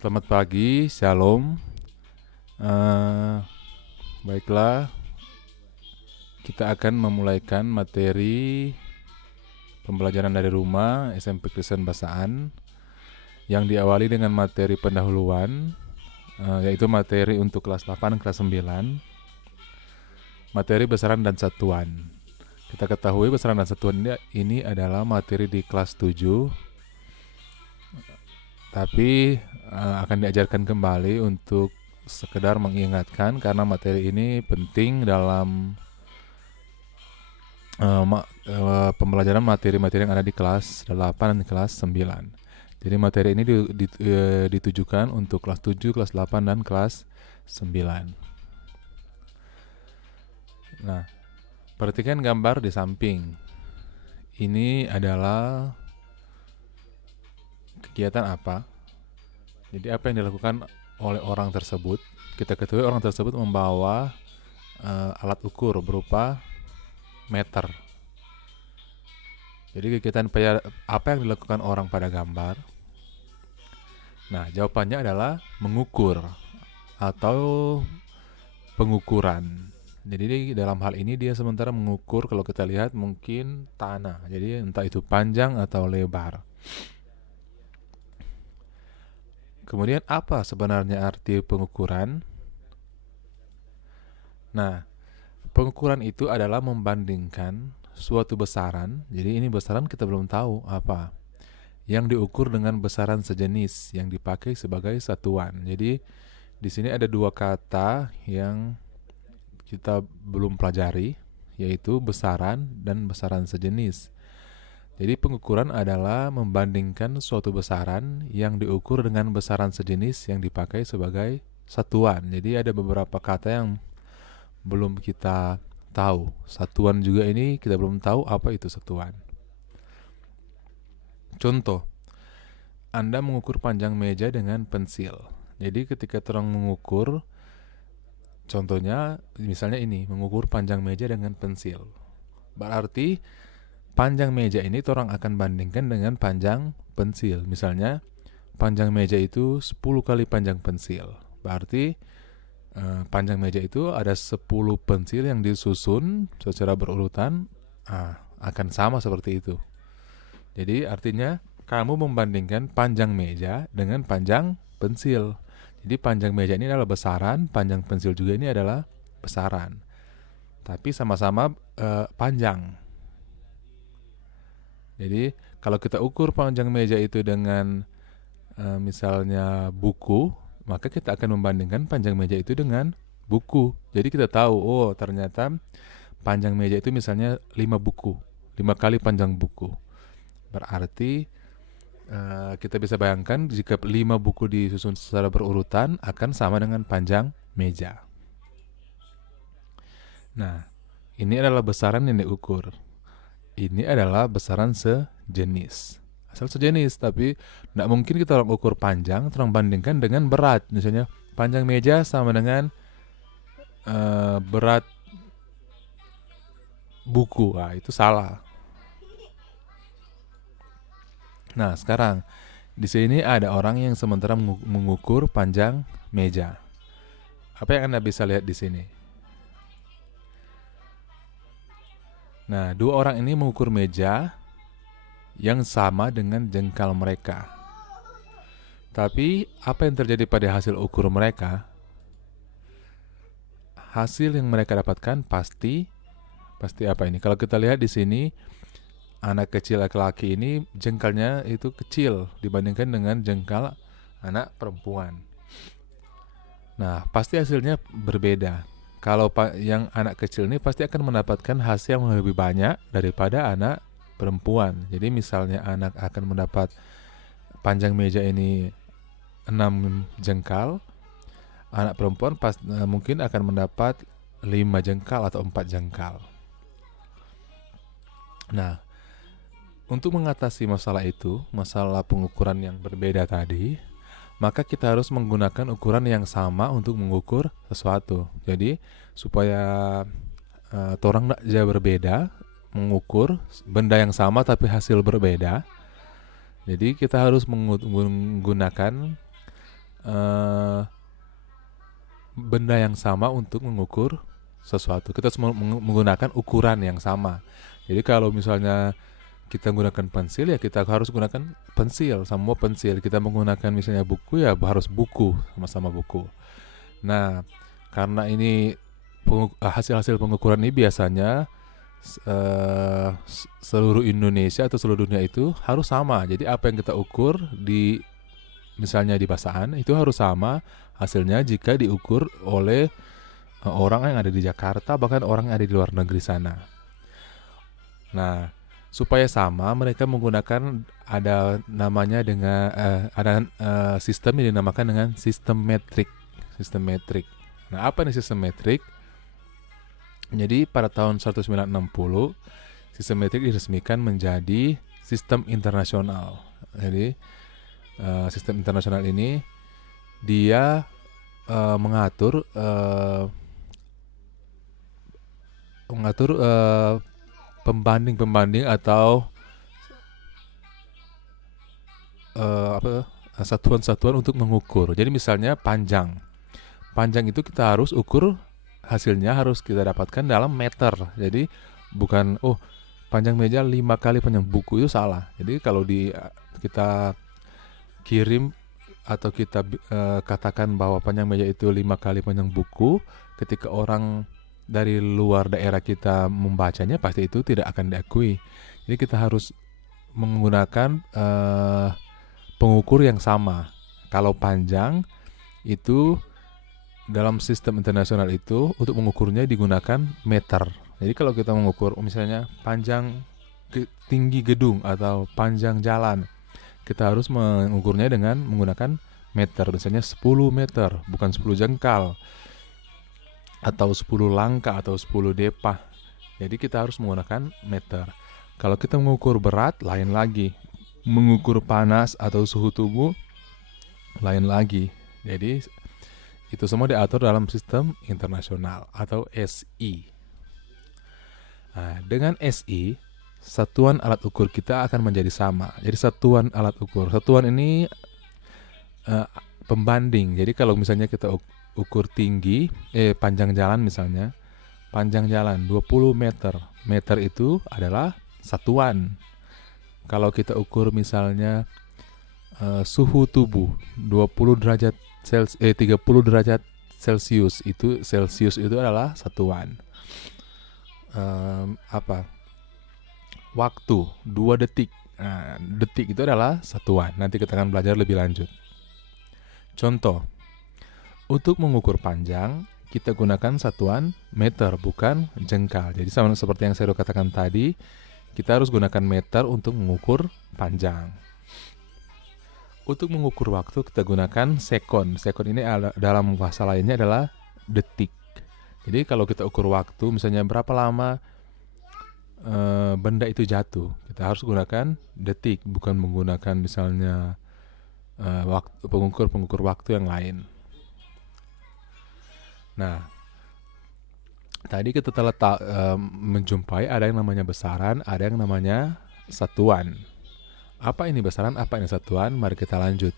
Selamat pagi, Shalom. Eh, Baiklah, kita akan memulaikan materi pembelajaran dari rumah SMP Kristen Basaan yang diawali dengan materi pendahuluan, yaitu materi untuk kelas 8, kelas 9, materi besaran dan satuan. Kita ketahui besaran dan satuan ini adalah materi di kelas 7, tapi akan diajarkan kembali untuk sekedar mengingatkan karena materi ini penting dalam pembelajaran materi-materi yang ada di kelas 8 dan kelas 9. Jadi materi ini ditujukan untuk kelas 7, kelas 8, dan kelas 9. Nah, perhatikan gambar di samping. Ini adalah kegiatan apa? Jadi apa yang dilakukan oleh orang tersebut? Kita ketahui orang tersebut membawa alat ukur berupa meter. Jadi kegiatan apa yang dilakukan orang pada gambar? Nah, jawabannya adalah mengukur atau pengukuran. Jadi dalam hal ini dia sementara mengukur, kalau kita lihat mungkin tanah. Jadi entah itu panjang atau lebar. Kemudian apa sebenarnya arti pengukuran? Nah, pengukuran itu adalah membandingkan suatu besaran. Jadi ini besaran kita belum tahu apa. Yang diukur dengan besaran sejenis yang dipakai sebagai satuan. Jadi di sini ada dua kata yang kita belum pelajari, yaitu besaran dan besaran sejenis. Jadi pengukuran adalah membandingkan suatu besaran yang diukur dengan besaran sejenis yang dipakai sebagai satuan. Jadi ada beberapa kata yang belum kita tahu. Satuan juga ini kita belum tahu apa itu satuan. Contoh, Anda mengukur panjang meja dengan pensil. Jadi ketika orang mengukur, contohnya misalnya ini, mengukur panjang meja dengan pensil. Berarti panjang meja ini orang akan bandingkan dengan panjang pensil. Misalnya panjang meja itu 10 kali panjang pensil. Berarti panjang meja itu ada 10 pensil yang disusun secara berurutan, akan sama seperti itu. Jadi artinya kamu membandingkan panjang meja dengan panjang pensil. Jadi panjang meja ini adalah besaran, panjang pensil juga ini adalah besaran. Tapi sama-sama panjang. Jadi kalau kita ukur panjang meja itu dengan misalnya buku, maka kita akan membandingkan panjang meja itu dengan buku. Jadi kita tahu, oh ternyata panjang meja itu misalnya 5 buku, 5 kali panjang buku. Berarti kita bisa bayangkan jika 5 buku disusun secara berurutan akan sama dengan panjang meja. Nah, ini adalah besaran yang diukur. Ini adalah besaran sejenis. Asal sejenis, tapi tidak mungkin kita orang ukur panjang, terus bandingkan dengan berat. Misalnya panjang meja sama dengan berat buku. Itu salah. Nah, sekarang di sini ada orang yang sementara mengukur panjang meja. Apa yang Anda bisa lihat di sini? Nah, dua orang ini mengukur meja yang sama dengan jengkal mereka. Tapi apa yang terjadi pada hasil ukur mereka? Hasil yang mereka dapatkan pasti apa ini? Kalau kita lihat di sini, anak kecil laki-laki ini jengkalnya itu kecil dibandingkan dengan jengkal anak perempuan. Nah, pasti hasilnya berbeda. Kalau yang anak kecil ini pasti akan mendapatkan hasil yang lebih banyak daripada anak perempuan. Jadi misalnya anak akan mendapat panjang meja ini 6 jengkal, anak perempuan mungkin akan mendapat 5 jengkal atau 4 jengkal. Nah, untuk mengatasi masalah itu, masalah pengukuran yang berbeda tadi, maka kita harus menggunakan ukuran yang sama untuk mengukur sesuatu. Jadi supaya orang tidak jauh berbeda, mengukur benda yang sama tapi hasil berbeda. Jadi kita harus menggunakan eh, benda yang sama untuk mengukur sesuatu. Kita semua menggunakan ukuran yang sama. Jadi kalau misalnya kita menggunakan pensil, ya kita harus gunakan pensil, semua pensil. Kita menggunakan misalnya buku, ya harus buku, sama-sama buku. Nah, karena ini hasil-hasil pengukuran ini biasanya seluruh Indonesia atau seluruh dunia itu harus sama. Jadi apa yang kita ukur di misalnya di Pasaan itu harus sama hasilnya jika diukur oleh orang yang ada di Jakarta, bahkan orang yang ada di luar negeri sana. Nah, supaya sama mereka menggunakan ada namanya dengan ada sistem yang dinamakan dengan sistem metrik. Sistem metrik. Nah, apa nih sistem metrik? Jadi pada tahun 1960 sistem metrik diresmikan menjadi sistem internasional. Jadi sistem internasional ini dia mengatur pembanding-pembanding atau satuan-satuan untuk mengukur. Jadi misalnya panjang itu kita harus ukur, hasilnya harus kita dapatkan dalam meter. Jadi bukan panjang meja 5 kali panjang buku, itu salah. Jadi kalau kita kirim atau kita katakan bahwa panjang meja itu 5 kali panjang buku, ketika orang dari luar daerah kita membacanya pasti itu tidak akan diakui. Jadi kita harus menggunakan pengukur yang sama. Kalau panjang itu dalam sistem internasional itu untuk mengukurnya digunakan meter. Jadi kalau kita mengukur misalnya panjang tinggi gedung atau panjang jalan, kita harus mengukurnya dengan menggunakan meter. Misalnya 10 meter, bukan 10 jengkal atau 10 langkah atau 10 depah. Jadi kita harus menggunakan meter. Kalau kita mengukur berat, lain lagi. Mengukur panas atau suhu tubuh, lain lagi. Jadi itu semua diatur dalam sistem internasional atau SI. Nah, dengan SI, satuan alat ukur kita akan menjadi sama. Jadi satuan alat ukur. Satuan ini pembanding. Jadi kalau misalnya kita ukur tinggi, panjang jalan misalnya. Panjang jalan 20 meter. Meter itu adalah satuan. Kalau kita ukur misalnya suhu tubuh 20 derajat 30 derajat Celcius, itu Celcius itu adalah satuan. Waktu 2 detik. Nah, detik itu adalah satuan. Nanti kita akan belajar lebih lanjut. Contoh, untuk mengukur panjang kita gunakan satuan meter, bukan jengkal. Jadi sama seperti yang saya katakan tadi, kita harus gunakan meter untuk mengukur panjang. Untuk mengukur waktu kita gunakan sekon. Sekon ini dalam bahasa lainnya adalah detik. Jadi kalau kita ukur waktu, misalnya berapa lama benda itu jatuh, kita harus gunakan detik, bukan menggunakan misalnya pengukur waktu yang lain. Nah, tadi kita telah menjumpai ada yang namanya besaran, ada yang namanya satuan. Apa ini besaran, apa ini satuan? Mari kita lanjut.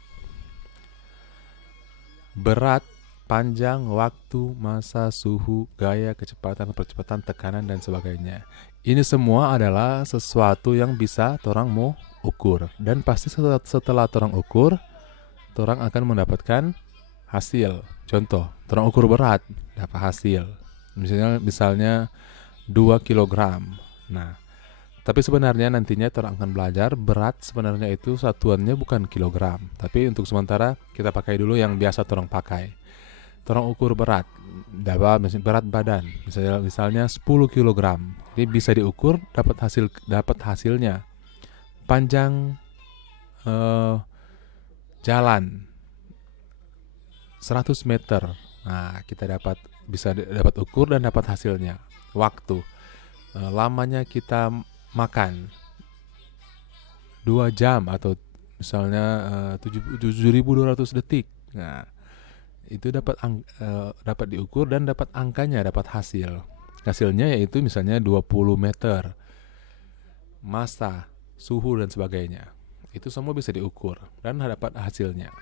Berat, panjang, waktu, massa, suhu, gaya, kecepatan, percepatan, tekanan, dan sebagainya. Ini semua adalah sesuatu yang bisa orang mau ukur. Dan pasti setelah orang ukur, orang akan mendapatkan hasil. Contoh, orang ukur berat, dapat hasil. Misalnya 2 kilogram. Nah, tapi sebenarnya nantinya orang akan belajar berat sebenarnya itu satuannya bukan kilogram. Tapi untuk sementara kita pakai dulu yang biasa orang pakai. Orang ukur berat, berat badan, misalnya 10 kilogram. Jadi bisa diukur, dapat hasilnya. Panjang jalan 100 meter. Nah, kita bisa dapat ukur dan dapat hasilnya. Waktu, lamanya kita makan 2 jam atau misalnya 7.200 detik. Nah, itu dapat diukur dan dapat angkanya, dapat hasil. Hasilnya yaitu misalnya 20 meter. Massa, suhu dan sebagainya. Itu semua bisa diukur dan dapat hasilnya.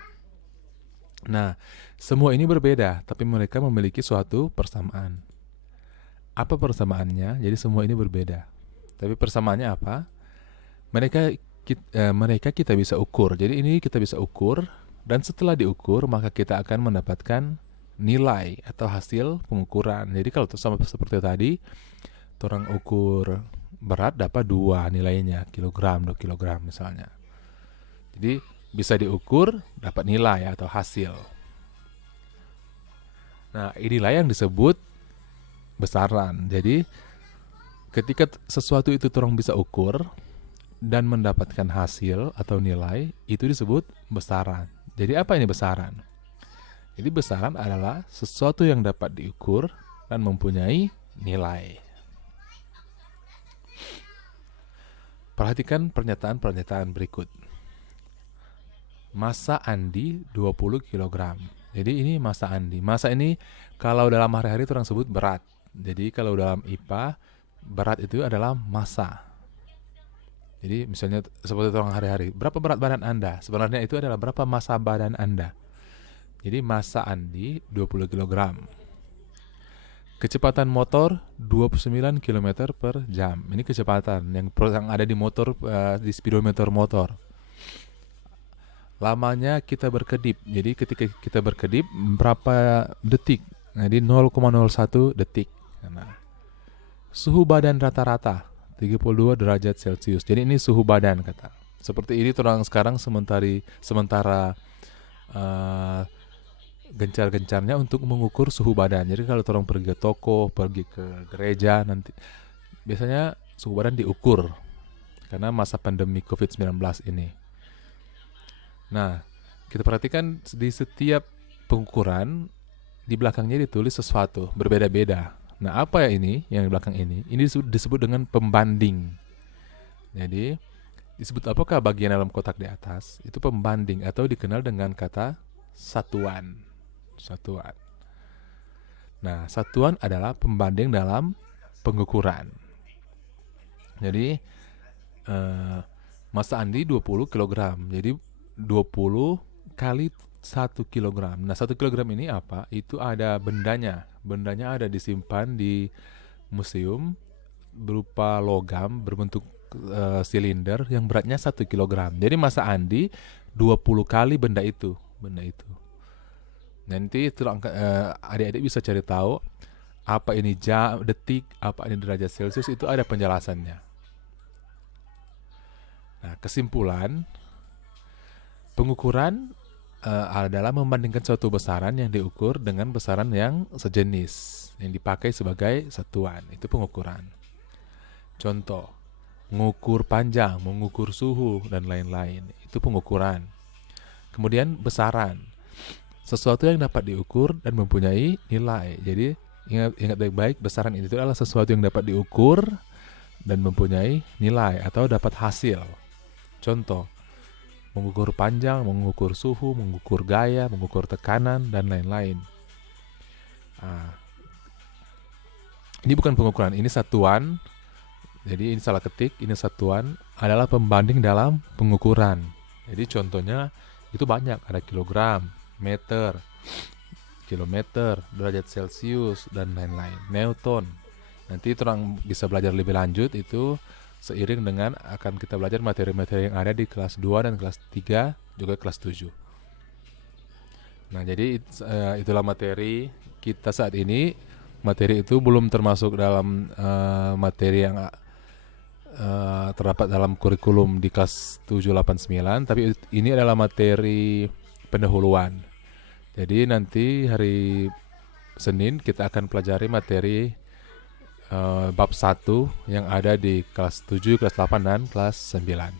Nah, semua ini berbeda, tapi mereka memiliki suatu persamaan. Apa persamaannya? Jadi semua ini berbeda. Tapi persamaannya apa? Mereka kita bisa ukur. Jadi ini kita bisa ukur, dan setelah diukur maka kita akan mendapatkan nilai atau hasil pengukuran. Jadi kalau sama seperti tadi, orang ukur berat dapat 2 nilainya, kilogram, 2 kilogram misalnya. Jadi bisa diukur dapat nilai atau hasil. Nah, inilah yang disebut besaran. Jadi ketika sesuatu itu orang bisa ukur dan mendapatkan hasil atau nilai, itu disebut besaran. Jadi apa ini besaran? Jadi besaran adalah sesuatu yang dapat diukur dan mempunyai nilai. Perhatikan pernyataan-pernyataan berikut. Massa Andi 20 kg. Jadi ini massa Andi. Massa ini kalau dalam hari-hari itu orang sebut berat. Jadi kalau dalam IPA, berat itu adalah massa. Jadi misalnya seperti orang hari-hari, berapa berat badan Anda? Sebenarnya itu adalah berapa massa badan Anda. Jadi massa Andi 20 kg. Kecepatan motor 29 km per jam. Ini kecepatan yang ada di motor, di speedometer motor. Lamanya kita berkedip. Jadi ketika kita berkedip berapa detik? Jadi 0,01 detik. Nah, suhu badan rata-rata 32 derajat Celcius. Jadi ini suhu badan kata. Seperti ini orang sekarang sementara gencar-gencarnya untuk mengukur suhu badan. Jadi kalau orang pergi ke toko, pergi ke gereja, nanti biasanya suhu badan diukur karena masa pandemi COVID-19 ini. Nah, kita perhatikan di setiap pengukuran di belakangnya ditulis sesuatu berbeda-beda. Nah, apa ya ini yang di belakang ini? Ini disebut dengan pembanding. Jadi disebut apakah bagian dalam kotak di atas? Itu pembanding atau dikenal dengan kata satuan. Satuan. Nah, satuan adalah pembanding dalam pengukuran. Jadi massa Andi 20 kg. Jadi 20 kali 1 kg. Nah, 1 kg ini apa? Itu ada bendanya. Bendanya ada disimpan di museum berupa logam berbentuk silinder yang beratnya 1 kg. Jadi massa Andi 20 kali benda itu. Nanti adik-adik bisa cari tahu apa ini jam, detik, apa ini derajat Celcius, itu ada penjelasannya. Nah, kesimpulan pengukuran adalah membandingkan suatu besaran yang diukur dengan besaran yang sejenis yang dipakai sebagai satuan. Itu pengukuran. Contoh, mengukur panjang, mengukur suhu, dan lain-lain. Itu pengukuran. Kemudian besaran. Sesuatu yang dapat diukur dan mempunyai nilai. Jadi ingat baik-baik, besaran itu adalah sesuatu yang dapat diukur dan mempunyai nilai atau dapat hasil. Contoh, mengukur panjang, mengukur suhu, mengukur gaya, mengukur tekanan, dan lain-lain. Ini bukan pengukuran, ini satuan. Jadi ini salah ketik, ini satuan adalah pembanding dalam pengukuran. Jadi contohnya itu banyak, ada kilogram, meter, kilometer, derajat Celcius, dan lain-lain. Newton. Nanti orang bisa belajar lebih lanjut itu seiring dengan akan kita belajar materi-materi yang ada di kelas 2 dan kelas 3, juga kelas 7. Nah, jadi itulah materi kita saat ini. Materi itu belum termasuk dalam materi yang terdapat dalam kurikulum di kelas 7, 8, 9, tapi ini adalah materi pendahuluan. Jadi nanti hari Senin kita akan pelajari materi bab 1 yang ada di kelas 7, kelas 8, dan kelas 9.